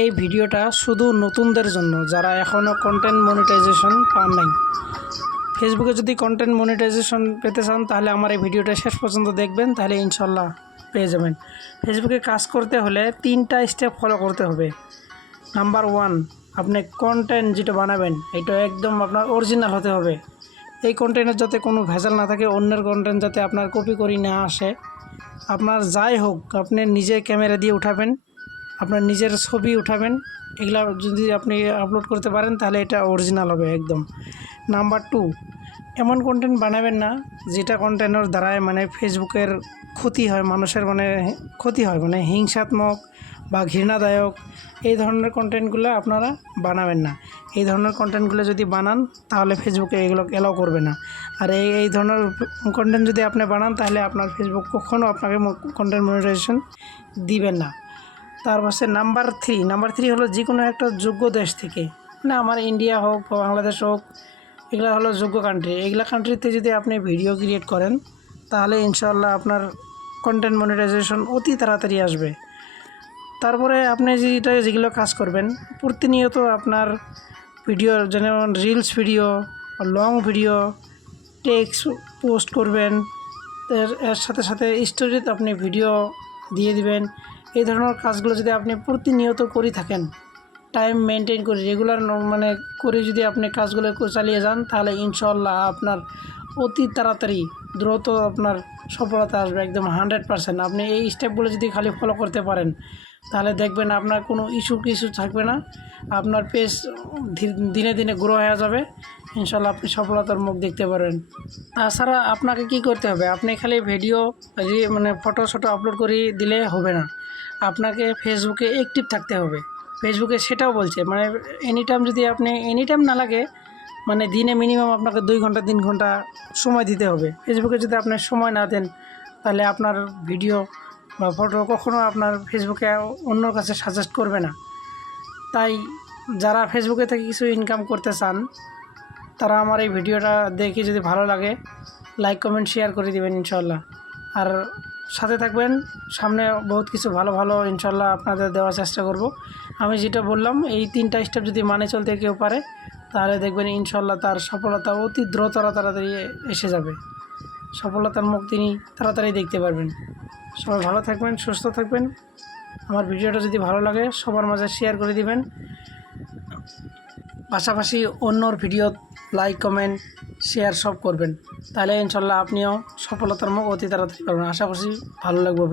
এই ভিডিওটা শুধু নতুনদের জন্য, যারা এখনও কন্টেন্ট মনিটাইজেশন পান নাই। ফেসবুকে যদি কন্টেন্ট মনিটাইজেশন পেতে চান, তাহলে আমার এই ভিডিওটা শেষ পর্যন্ত দেখবেন, তাহলে ইনশাল্লাহ পেয়ে যাবেন। ফেসবুকে কাজ করতে হলে তিনটা স্টেপ ফলো করতে হবে। নাম্বার ওয়ান আপনি কন্টেন্ট যেটা বানাবেন, এটা একদম আপনার অরিজিনাল হতে হবে। এই কন্টেন্টের যাতে কোনো ভেজাল না থাকে, অন্যের কন্টেন্ট যাতে আপনার কপি করি না আসে। আপনার যাই হোক, আপনি নিজে ক্যামেরা দিয়ে উঠাবেন। আপনার নিজের ছবি উঠাবেন, এগুলা যদি আপনি আপলোড করতে পারেন, তাহলে এটা অরিজিনাল হবে একদম। নাম্বার টু এমন কন্টেন্ট বানাবেন না, যেটা কন্টেন্টের দ্বারায় মানে ফেসবুকের ক্ষতি হয়, মানুষের মানে ক্ষতি হয় মানে হিংসাত্মক বা ঘৃণাদায়ক, এই ধরনের কন্টেন্টগুলো আপনারা বানাবেন না। এই ধরনের কন্টেন্টগুলো যদি বানান, তাহলে ফেসবুকে এগুলো এলাও করবে না। আর এই এই ধরনের কন্টেন্ট যদি আপনি বানান, তাহলে আপনার ফেসবুক কখনও আপনাকে কন্টেন্ট মনিটাইজেশন দিবেন না। তারপর সে নাম্বার থ্রি। নাম্বার থ্রি হলো যে কোনো একটা যোগ্য দেশ থেকে। না, আমার ইন্ডিয়া হোক বা বাংলাদেশ হোক, এগুলো হলো যোগ্য কান্ট্রি এগুলা কান্ট্রিতে যদি আপনি ভিডিও ক্রিয়েট করেন, তাহলে ইনশাল্লাহ আপনার কন্টেন্ট মনিটাইজেশন অতি তাড়াতাড়ি আসবে। তারপরে আপনি যেটা, যেগুলো কাজ করবেন, প্রতিনিয়ত আপনার ভিডিও যেমন reels video long video text post করবেন। এর সাথে সাথে স্টোরিতে আপনি ভিডিও দিয়ে দিবেন। এই ধরনের কাজগুলো যদি আপনি প্রতিনিয়ত করে থাকেন টাইম মেনটেন করে রেগুলার মানে করে যদি আপনি কাজগুলো চালিয়ে যান, তাহলে ইনশাল্লাহ আপনার অতি তাড়াতাড়ি দ্রুত আপনার সফলতা আসবে, একদম হান্ড্রেড পারসেন্ট আপনি এই স্টেপগুলো যদি খালি ফলো করতে পারেন তাহলে দেখবেন আপনার কোনো ইস্যু কিছু থাকবে না। আপনার পেজ দিনে দিনে গ্রো হয়ে যাবে। ইনশাল্লাহ আপনি সফলতার মুখ দেখতে পারবেন। তাছাড়া আপনাকে কি করতে হবে? আপনি খালি ভিডিও মানে ফটো শটো আপলোড করে দিলে হবে না। আপনাকে ফেসবুকে অ্যাক্টিভ থাকতে হবে। ফেসবুকে সেটাও বলছে মানে এনি টাইম যদি আপনি এনি টাইম না লাগে মানে দিনে মিনিমাম আপনাকে দুই ঘণ্টা, তিন ঘণ্টা সময় দিতে হবে। ফেসবুকে যদি আপনি সময় না দেন, তাহলে আপনার ভিডিও বা ফটো কখনো আপনার ফেসবুকে অন্যর কাছে সাজেস্ট করবে না। তাই যারা ফেসবুকে থেকে কিছু ইনকাম করতে চান, তারা আমার এই ভিডিওটা দেখে যদি ভালো লাগে লাইক কমেন্ট শেয়ার করে দেবেন ইনশাল্লাহ আর সাথে থাকবেন, সামনে বহুত কিছু ভালো ভালো ইনশাল্লাহ আপনাদের দেওয়ার চেষ্টা করব। আমি যেটা বললাম, এই তিনটা স্টেপ যদি মানে চলতে কেউ পারে, তাহলে দেখবেন ইনশাল্লাহ তার সফলতা অতি দ্রুত তাড়াতাড়ি এসে যাবে। সফলতার মুখ তিনি তাড়াতাড়ি দেখতে পারবেন। সবাই ভালো থাকবেন, সুস্থ থাকবেন। আমার ভিডিওটা যদি ভালো লাগে, সবার মাঝে শেয়ার করে দিবেন। পাশাপাশি অন্যর ভিডিও লাইক কমেন্ট শেয়ার সব করবেন। তাহলে ইনশাল্লাহ আপনিও সফলতার মুখ অতি তাড়াতাড়ি পাবেন। আশা করছি ভালো লাগবে।